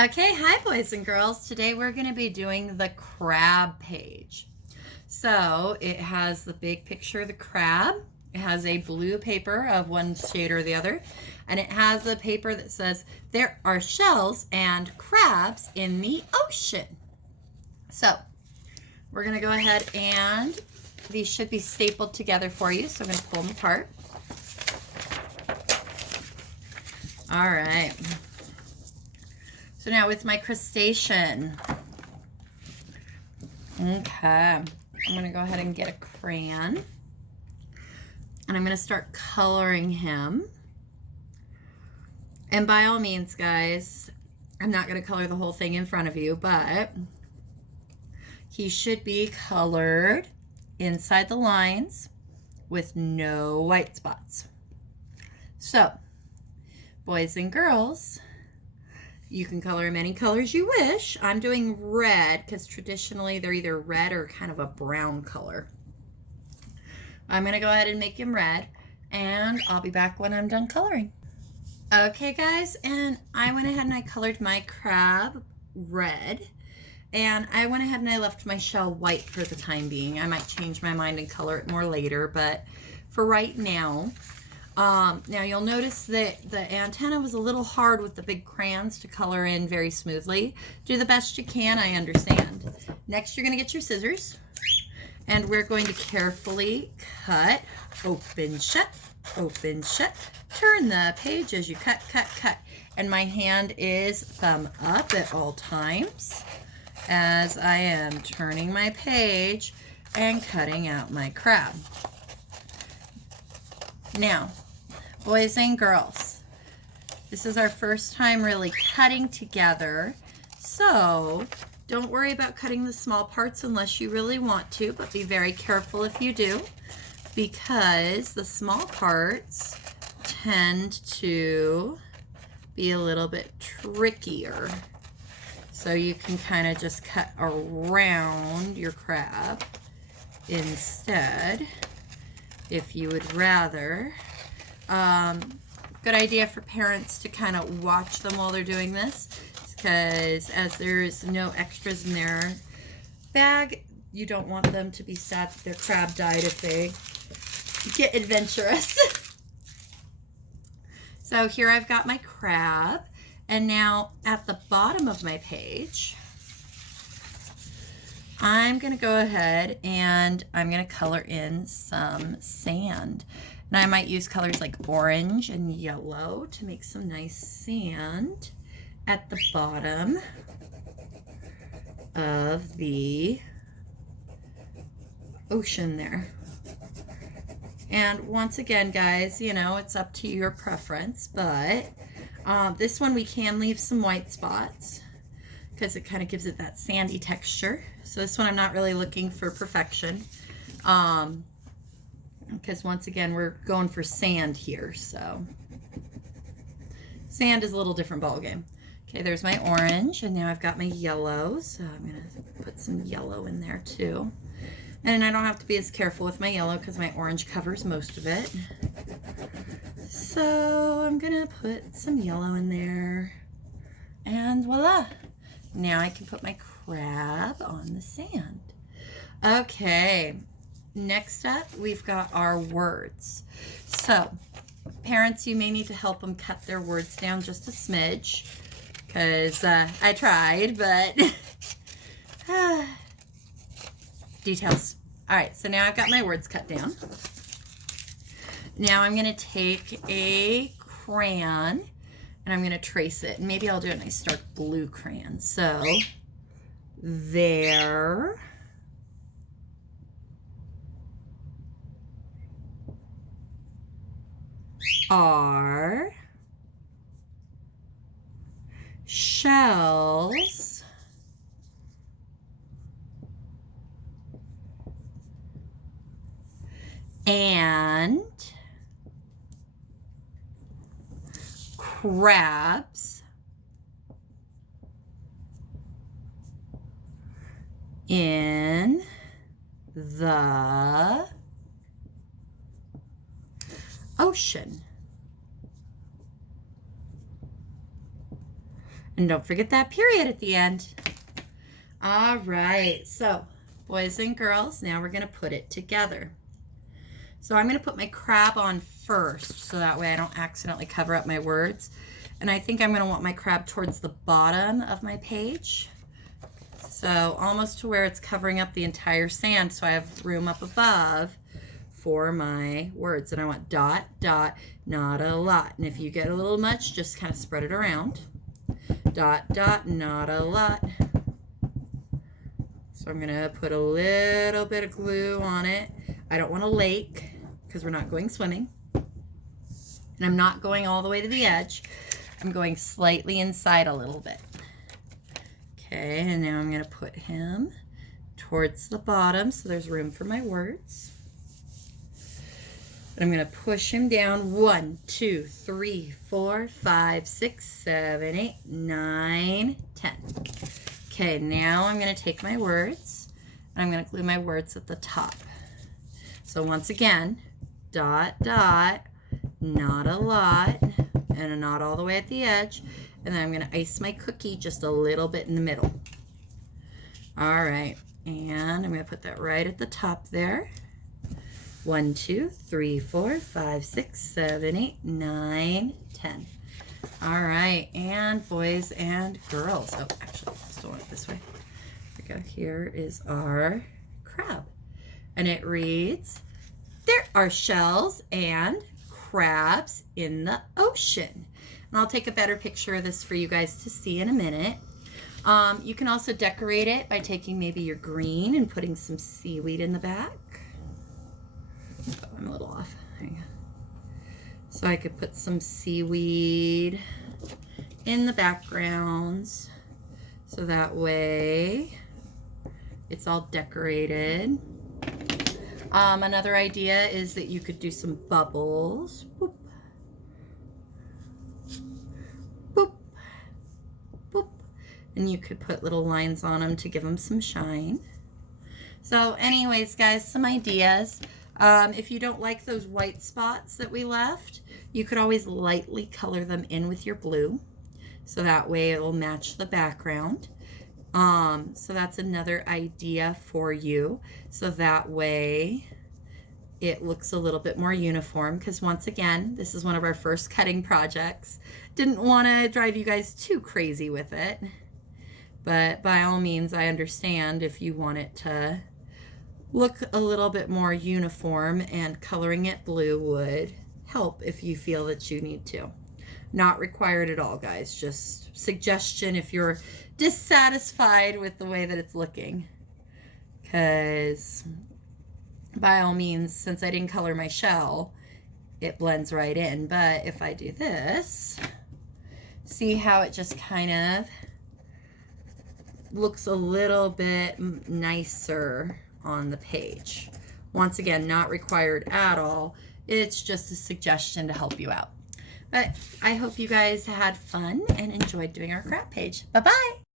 Okay, hi boys and girls. Today we're going to be doing the crab page. So it has the big picture of the crab. It has a blue paper of one shade or the other. And it has a paper that says there are shells and crabs in the ocean. So we're going to go ahead and these should be stapled together for you. So I'm going to pull them apart. All right. So now with my crustacean. Okay, I'm going to go ahead and get a crayon. And I'm going to start coloring him. And by all means, guys, I'm not going to color the whole thing in front of you, but he should be colored inside the lines with no white spots. So, boys and girls, you can color him any colors you wish. I'm doing red because traditionally they're either red or kind of a brown color. I'm going to go ahead and make him red, and I'll be back when I'm done coloring. Okay, guys, and I went ahead and I colored my crab red, and I went ahead and I left my shell white for the time being. I might change my mind and color it more later, but for right now, now you'll notice that the antenna was a little hard with the big crayons to color in very smoothly. Do the best you can, I understand. Next, you're going to get your scissors, and we're going to carefully cut, open, shut, turn the page as you cut, and my hand is thumb up at all times as I am turning my page and cutting out my crab. Now, boys and girls, this is our first time really cutting together, so don't worry about cutting the small parts unless you really want to, but be very careful if you do, because the small parts tend to be a little bit trickier. So you can kind of just cut around your crab instead if you would rather. Good idea for parents to kind of watch them while they're doing this, because as there's no extras in their bag, you don't want them to be sad that their crab died if they get adventurous. So here I've got my crab, and now at the bottom of my page, I'm going to go ahead and I'm going to color in some sand. And I might use colors like orange and yellow to make some nice sand at the bottom of the ocean there. And once again, guys, you know, it's up to your preference, but this one we can leave some white spots because it kind of gives it that sandy texture. So this one I'm not really looking for perfection, because once again we're going for sand here, so sand is a little different ball game. Okay, there's my orange, and now I've got my yellow, so I'm gonna put some yellow in there too. And I don't have to be as careful with my yellow because my orange covers most of it. So I'm gonna put some yellow in there, and voila! Now I can put my crab on the sand. Okay, next up we've got our words. So parents, you may need to help them cut their words down just a smidge, because I tried, but details. All right, so now I've got my words cut down. Now I'm going to take a crayon and I'm going to trace it. And maybe I'll do a nice dark blue crayon. So there are shells and crabs in the ocean. And don't forget that period at the end. All right, so boys and girls, now we're going to put it together. So I'm going to put my crab on first, so that way I don't accidentally cover up my words. And I think I'm going to want my crab towards the bottom of my page. So almost to where it's covering up the entire sand, so I have room up above for my words. And I want dot, dot, not a lot. And if you get a little much, just kind of spread it around. Dot, dot, not a lot. So I'm going to put a little bit of glue on it. I don't want a lake because we're not going swimming. And I'm not going all the way to the edge. I'm going slightly inside a little bit. Okay, and now I'm going to put him towards the bottom so there's room for my words. And I'm going to push him down 1, 2, 3, 4, 5, 6, 7, 8, 9, 10. Okay, now I'm going to take my words and I'm going to glue my words at the top. So once again, dot, dot, not a lot, and a knot all the way at the edge. And then I'm going to ice my cookie just a little bit in the middle. All right, and I'm going to put that right at the top there. 1, 2, 3, 4, 5, 6, 7, 8, 9, 10. All right, and boys and girls. Oh, actually, I still want it this way. There we go. Here is our crab. And it reads, there are shells and crabs in the ocean. And I'll take a better picture of this for you guys to see in a minute. You can also decorate it by taking maybe your green and putting some seaweed in the back. Oh, I'm a little off. Hang on. So I could put some seaweed in the backgrounds so that way it's all decorated. Another idea is that you could do some bubbles. Boop. Boop. Boop. And you could put little lines on them to give them some shine. So anyways, guys, some ideas. If you don't like those white spots that we left, you could always lightly color them in with your blue. So that way it will match the background. So that's another idea for you. So that way it looks a little bit more uniform, because once again, this is one of our first cutting projects. Didn't want to drive you guys too crazy with it, but by all means, I understand if you want it to look a little bit more uniform, and coloring it blue would help if you feel that you need to. Not required at all, guys. Just suggestion if you're dissatisfied with the way that it's looking. Because by all means, since I didn't color my shell, it blends right in. But if I do this, see how it just kind of looks a little bit nicer on the page. Once again, not required at all. It's just a suggestion to help you out. But I hope you guys had fun and enjoyed doing our crab page. Bye-bye.